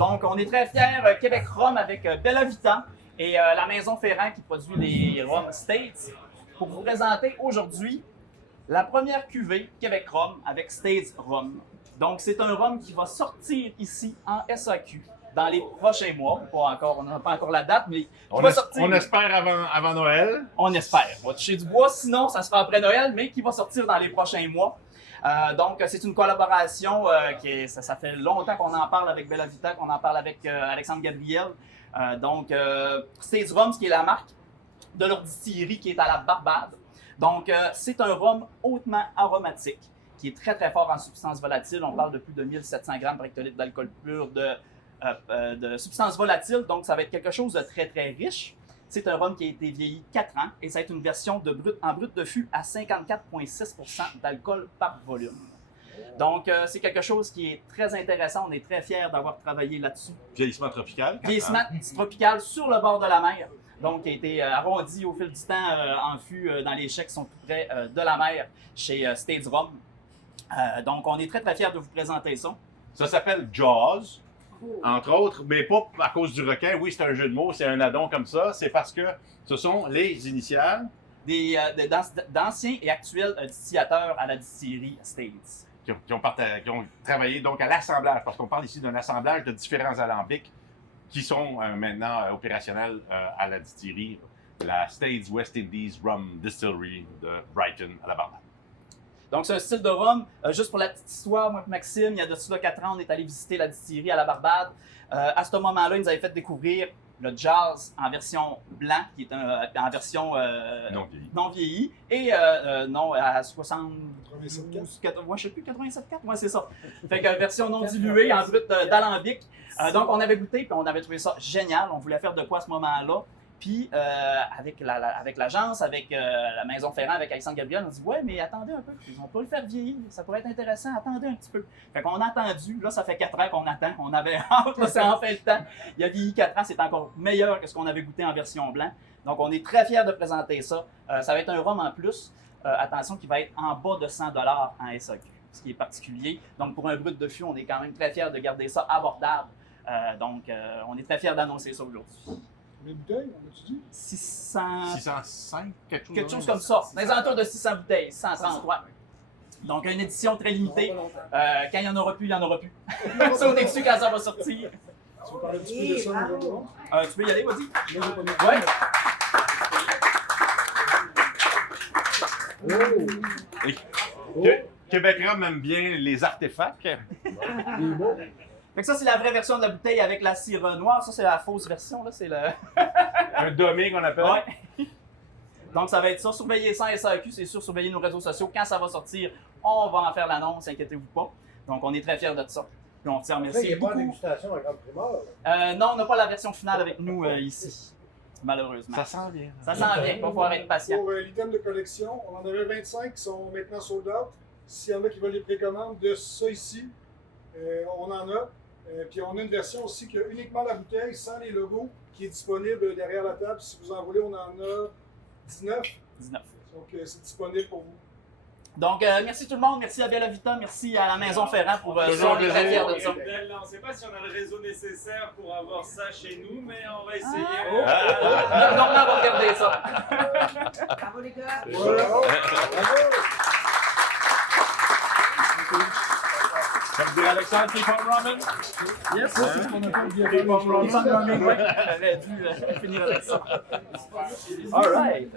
Donc, on est très fiers, Québec Rhum avec Bella Vita et la Maison Ferrand qui produit les rhums States pour vous présenter aujourd'hui la première cuvée Québec Rhum avec States Rhum. Donc, c'est un rhum qui va sortir ici en SAQ dans les prochains mois. Pas encore, on n'a pas encore la date, mais qui va sortir. On espère avant Noël. On espère. On va toucher du bois, sinon ça sera après Noël, mais qui va sortir dans les prochains mois. Donc, c'est une collaboration ça fait longtemps qu'on en parle avec Bella Vita, qu'on en parle avec Alexandre Gabriel. States Rhum, qui est la marque de leur distillerie qui est à la Barbade. Donc, c'est un rhum hautement aromatique qui est très, très fort en substances volatiles. On parle de plus de 1700 grammes par hectolitre d'alcool pur de substances volatiles. Donc, ça va être quelque chose de très, très riche. C'est un rhum qui a été vieilli 4 ans et ça va être une version en brut de fût à 54,6% d'alcool par volume. Donc, c'est quelque chose qui est très intéressant. On est très fiers d'avoir travaillé là-dessus. Vieillissement tropical. Vieillissement tropical sur le bord de la mer. Donc, qui a été arrondi au fil du temps en fût dans les chais qui sont tout près de la mer chez States Rhum. Donc, on est très, très fiers de vous présenter ça. Ça s'appelle Jaws, entre autres, mais pas à cause du requin. Oui, c'est un jeu de mots, c'est un addon comme ça. C'est parce que ce sont les initiales D'anciens et actuels distillateurs à la distillerie States. qui ont travaillé donc à l'assemblage, parce qu'on parle ici d'un assemblage de différents alambics qui sont maintenant opérationnels à la distillerie, la States West Indies Rum Distillery de Brighton, à la Barbade. Donc, c'est un style de rhum. Juste pour la petite histoire, moi et Maxime, il y a de cela 4 ans, on est allé visiter la distillerie à la Barbade. À ce moment-là, ils nous avaient fait découvrir le Jazz en version blanc, qui est en version non vieillie, et non à 60... 87,4? Ouais, je sais plus, 87,4? Ouais, c'est ça. Fait que version non diluée en brut d'alambic. Donc, on avait goûté, puis on avait trouvé ça génial. On voulait faire de quoi à ce moment-là. Puis, avec l'agence, avec la Maison Ferrand, avec Alexandre Gabriel, on dit « Ouais, mais attendez un peu, on peut le faire vieillir, ça pourrait être intéressant, attendez un petit peu. » Fait qu'on a attendu, là, ça fait 4 ans qu'on attend, on avait hâte, là, c'est enfin le temps. Il a vieilli 4 ans, c'est encore meilleur que ce qu'on avait goûté en version blanc. Donc, on est très fiers de présenter ça. Ça va être un rhum en plus, attention, qui va être en bas de 100 $ en SAQ, ce qui est particulier. Donc, pour un brut de fût, on est quand même très fiers de garder ça abordable. On est très fiers d'annoncer ça aujourd'hui. Les bouteilles, on a-tu dit? 605, quelque chose comme ça. Dans les alentours de 600 bouteilles, 130, ouais. Donc, une édition très limitée. Quand il n'y en aura plus, il n'y en aura plus. Ça, on est dessus quand ça va sortir. Tu veux parler un petit peu de ça, tu peux y aller, vas-y. Ouais. Québec Rhum aime bien les artefacts. Fait que ça, c'est la vraie version de la bouteille avec la cire noire. Ça, c'est la fausse version. Là, c'est le... Un domé qu'on appelle. Ouais. Donc, ça va être ça. Surveillez ça en SAQ, c'est sûr. Surveillez nos réseaux sociaux. Quand ça va sortir, on va en faire l'annonce, inquiétez-vous pas. Donc, on est très fiers de ça. Puis, on te remercie. Il n'y a pas de dégustation à Grande Primeur. Non, on n'a pas la version finale avec nous ici. Malheureusement. Ça s'en vient. Ça s'en vient. Il va falloir être patient. Pour l'item de collection, on en avait 25 qui sont maintenant sold out. S'il y en a qui veulent les précommandes de ça ici, on en a. Puis on a une version aussi qui a uniquement la bouteille, sans les logos, qui est disponible derrière la table. Si vous en voulez, on en a 19. 19. Donc c'est disponible pour vous. Donc, merci tout le monde. Merci à Bella Vita. Merci à la Maison Ferrand pour ça. On est très fiers de ça. On ne sait pas si on a le réseau nécessaire pour avoir ça chez nous, mais on va essayer. Normalement, on va regarder ça. Bravo les gars! Bravo! Comme dit Alexandre, keep on rumming. Yes, Ça, c'est ce qu'on appelle bien keep on running. J'aurais dû finir avec ça. All right.